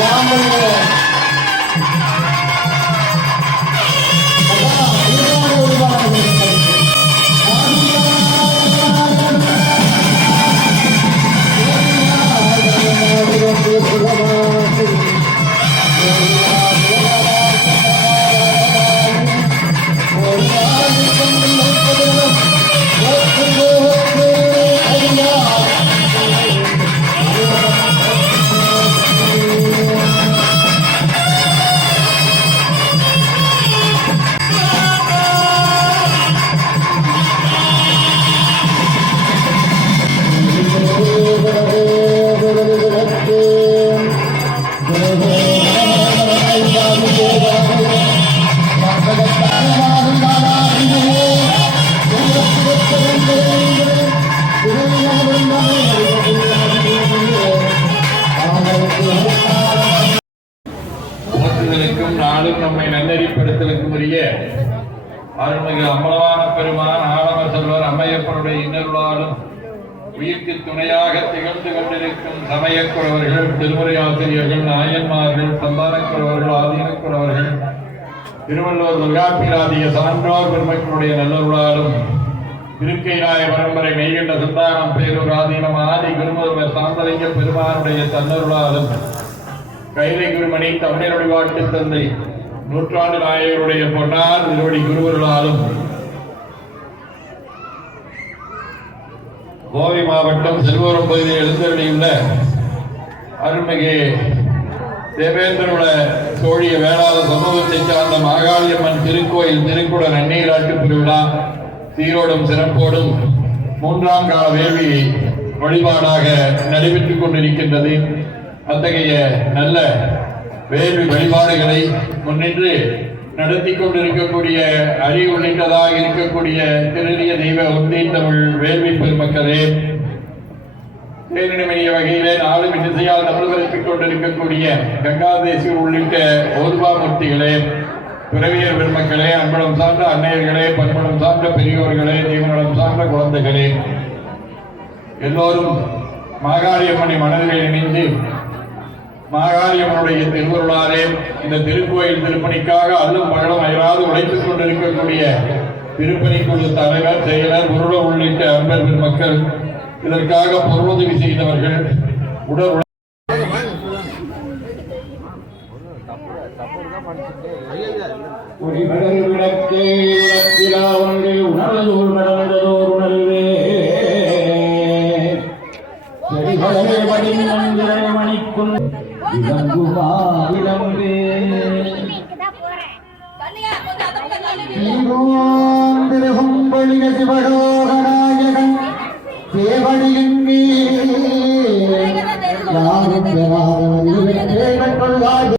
One more. அருள்மிகு அம்பலவான பெருமான் ஆலமர் செல்வர் அம்மையப்பனுடைய இன்னருளாலும் உயிர்க்கு துணையாக திகழ்ந்து கொண்டிருக்கும் சமயக்குறவர்கள் திருமுறை ஆசிரியர்கள் நாயன்மார்கள் சந்தானக்குறவர்கள் ஆதீனக்குறவர்கள் திருவள்ளுவர் துர்காபிராதிய சான்றோர் பெருமக்களுடைய நல்லருளாலும் திருக்கை நாய பரம்பரை மெய்கண்ட சந்தானம் பேரூர் ஆதீனம் ஆதி குருமுதல்வர் சாந்தலிங்க பெருமானுடைய தன்னருளாலும் கைலை குருமணி தமிழருடைய வாழ்த்து தந்தை நூற்றாண்டு நாயகருடைய பொன்னார் திருவடி குருவர்களாலும் கோவை மாவட்டம் செல்வரம் பகுதியில் எழுந்தருளியுள்ள அருள்மிகு தேவேந்திரகுல சோழிய வேளாத சமூகத்தைச் சார்ந்த மாகாளியம்மன் திருக்கோயில் திருக்குட நன்னீராட்டு திருவிழா சீரோடும் சிறப்போடும் மூன்றாம் கால வேள்வி வழிபாடாக நடைபெற்றுக் கொண்டிருக்கின்றது. அத்தகைய நல்ல வேள்வி வழிபாடுகளை முன்னின்று நடத்தி கொண்டிருக்கக்கூடிய அறி உள்ளிட்டதாக இருக்கக்கூடிய திருநிய தெய்வ ஒன்றிய தமிழ் வேள்வி பெருமக்களே தேனிடமைய வகையிலே நாலு திசையால் தமிழகத்திக் கொண்டிருக்கக்கூடிய கங்காதேசி உள்ளிட்ட ஓர்வா மூர்த்திகளே துறவியர் பெருமக்களே அன்படம் சார்ந்த அன்னையர்களே பண்படம் சார்ந்த பெரியோர்களே தீவனம் சார்ந்த குழந்தைகளே எல்லோரும் மாகாளியம்மனை மனதில் இணைந்து மாகாளியம்மனுடைய திருவருளாலே இந்த திருக்கோயில் திருப்பணிக்காக அல்லும் பகலும் அயராது உழைத்துக் கொண்டிருக்கக்கூடிய திருப்பணி குழு தலைவர் செயலர் உருள உள்ளிட்ட அன்பர் பெருமக்கள் இதற்காக பொருளுதவி செய்தவர்கள் உடல் உழை- ஒளிபடர் விளக்கே விளக்கிலா இளங்குமா இளம்பே திருகும்பொழிக சிவடோகநாயகன் தேவடியங்கி யாரும் பெறாதவன் தேவன்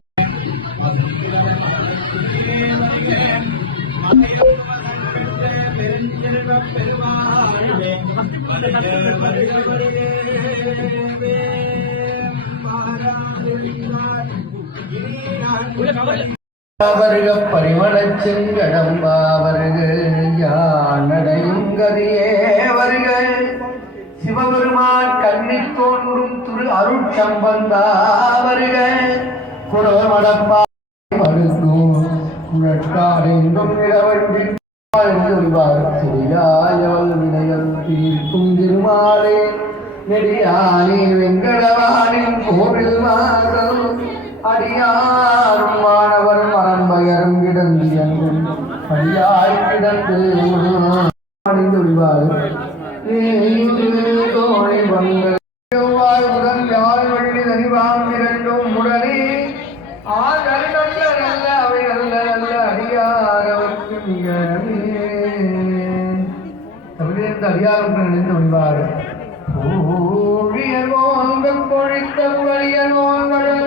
கொள்வாய் வருக பரிமளச் செங்கடம்பா வருக யானடையும் கதியே வருக சிவபெருமான் கண்ணில் தோன்றும் திரு அருட்சம்பந்தா வருக குடமடப்பா மறுக்கும் குழற்காடெங்கும் இளவஞ்சி செய்யாயவள் வினைகள் தீர்க்கும் திருமாலே நெடியானே வெங்கடவானின் கோவில் மாதம். அடியாரும் மாணவர் மரம்பயரும் கிடந்து என்றும் அடியாய் கிடந்து அணிந்துள்ளார் தோழி வங்கள் செவ்வாய் முதல் யாழ் வெள்ளி தனிவாம் இரண்டும் உடனே ஆதல் நல்ல நல்ல அவை நல்ல நல்ல நினைந்து வந்தார் ஊழியர் ஓங்க பொழித்த வழியர் ஓங்கடல்